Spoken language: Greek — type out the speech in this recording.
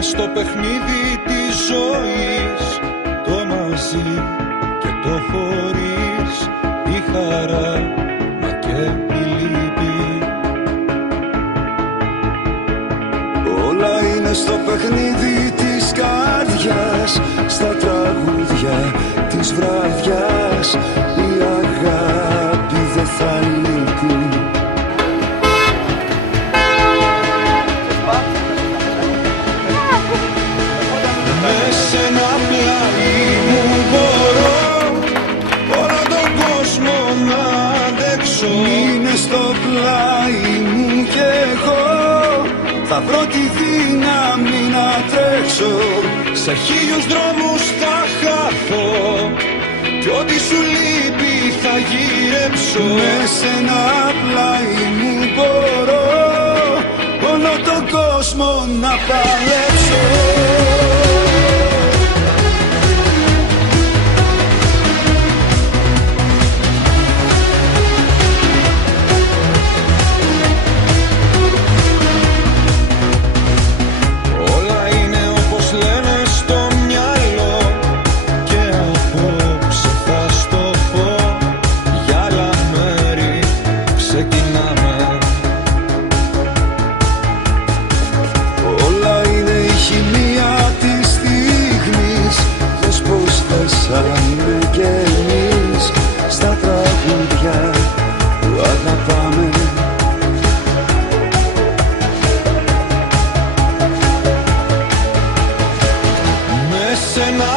στο παιχνίδι της ζωής, το μαζί και το χωρίς, η χαρά μα και η λύπη. Όλα είναι στο παιχνίδι της καρδιάς, στα τραγούδια της βραδιάς, η αγάπη δεν θα λείπει. Μες ένα πλάι μου μπορώ όλο τον κόσμο να αντέξω. Είναι στο πλάι μου κι εγώ θα βρω τη δύναμη να τρέξω. Σε 1000 δρόμους θα χαθώ κι ό,τι σου λείπει θα γυρέψω. Μες ένα πλάι μου μπορώ όλο τον κόσμο να παλέψω. Σαν κι εμείς στα τραγούδια που αγαπάμε. Μες σε ένα